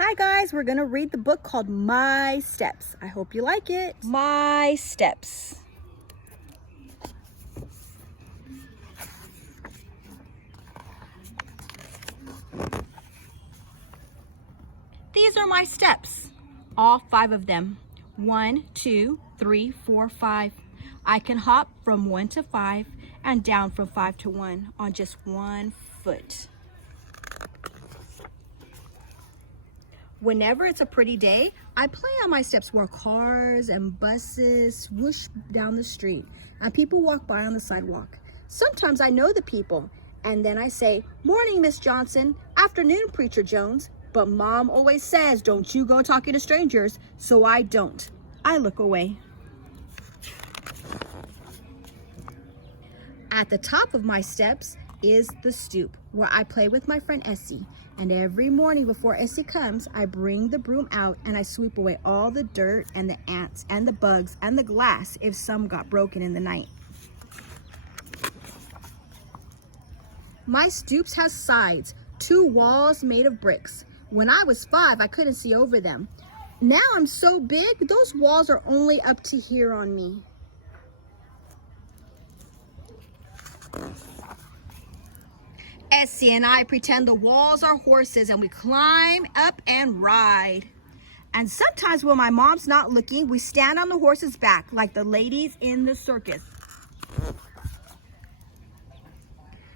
Hi guys, we're gonna read the book called My Steps. I hope you like it. My Steps. These are my steps, all 5 of them. 1, 2, 3, 4, 5. I can hop from 1 to 5 and down from 5 to 1 on just 1 foot. Whenever it's a pretty day, I play on my steps where cars and buses swoosh down the street and people walk by on the sidewalk. Sometimes I know the people and then I say, "Morning, Miss Johnson. Afternoon, Preacher Jones." But Mom always says, "Don't you go talking to strangers," so I don't. I look away. At the top of my steps is the stoop where I play with my friend Essie. And every morning before Essie comes, I bring the broom out and I sweep away all the dirt and the ants and the bugs and the glass if some got broken in the night. My stoops has sides, 2 walls made of bricks. When I was 5, I couldn't see over them. Now I'm so big, those walls are only up to here on me. Essie and I pretend the walls are horses and we climb up and ride. And sometimes when my mom's not looking, we stand on the horse's back like the ladies in the circus.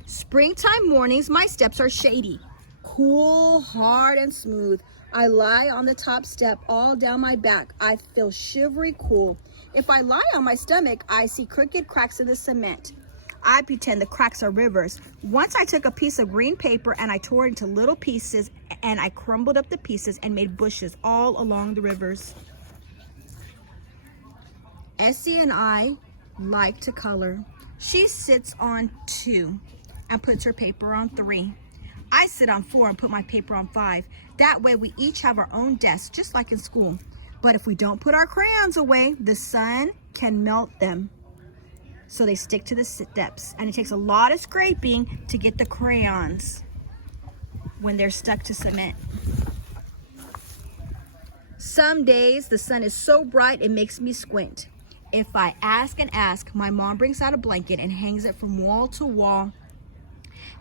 Springtime mornings, my steps are shady, cool, hard, and smooth. I lie on the top step all down my back. I feel shivery cool. If I lie on my stomach, I see crooked cracks in the cement. I pretend the cracks are rivers. Once I took a piece of green paper and I tore it into little pieces and I crumbled up the pieces and made bushes all along the rivers. Essie and I like to color. She sits on 2 and puts her paper on 3. I sit on 4 and put my paper on 5. That way we each have our own desk, just like in school. But if we don't put our crayons away, the sun can melt them. So they stick to the steps, and it takes a lot of scraping to get the crayons when they're stuck to cement. Some days the sun is so bright it makes me squint. If I ask and ask, my mom brings out a blanket and hangs it from wall to wall.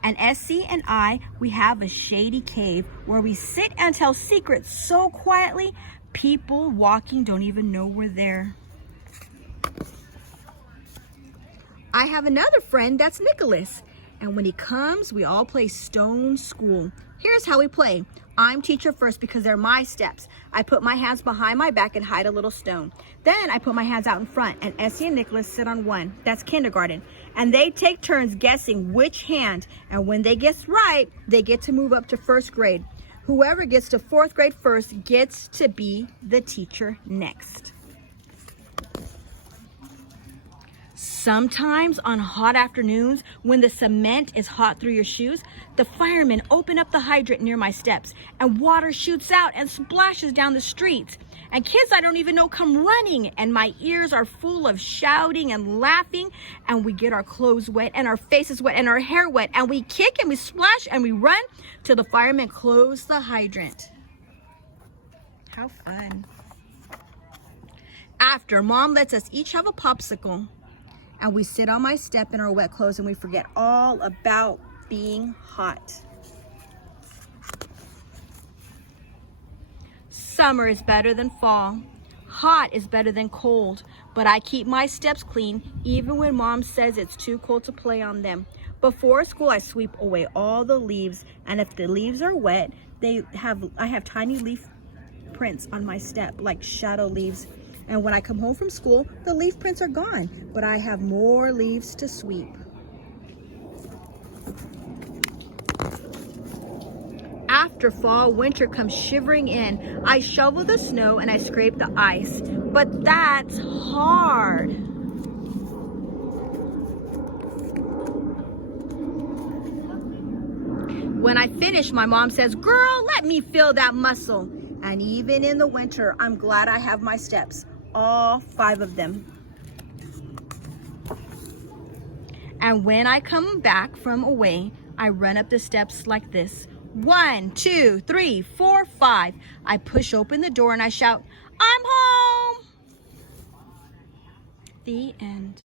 And Essie and I, we have a shady cave where we sit and tell secrets so quietly, people walking don't even know we're there. I have another friend that's Nicholas, and when he comes, we all play Stone School. Here's how we play. I'm teacher first because they're my steps. I put my hands behind my back and hide a little stone. Then I put my hands out in front, and Essie and Nicholas sit on 1. That's kindergarten. And they take turns guessing which hand, and when they guess right, they get to move up to 1st grade. Whoever gets to 4th grade first gets to be the teacher next. Sometimes on hot afternoons, when the cement is hot through your shoes, the firemen open up the hydrant near my steps and water shoots out and splashes down the streets. And kids I don't even know come running, and my ears are full of shouting and laughing, and we get our clothes wet and our faces wet and our hair wet, and we kick and we splash and we run till the firemen close the hydrant. How fun. After, Mom lets us each have a popsicle. And we sit on my step in our wet clothes and we forget all about being hot. Summer is better than fall. Hot is better than cold. But I keep my steps clean even when Mom says it's too cold to play on them. Before school, I sweep away all the leaves. And if the leaves are wet, I have tiny leaf prints on my step, like shadow leaves. And when I come home from school, the leaf prints are gone, but I have more leaves to sweep. After fall, winter comes shivering in. I shovel the snow and I scrape the ice, but that's hard. When I finish, my mom says, "Girl, let me feel that muscle." And even in the winter, I'm glad I have my steps, all 5 of them. And when I come back from away, I run up the steps like this, 1, 2, 3, 4, 5. I push open the door and I shout, I'm home. The end.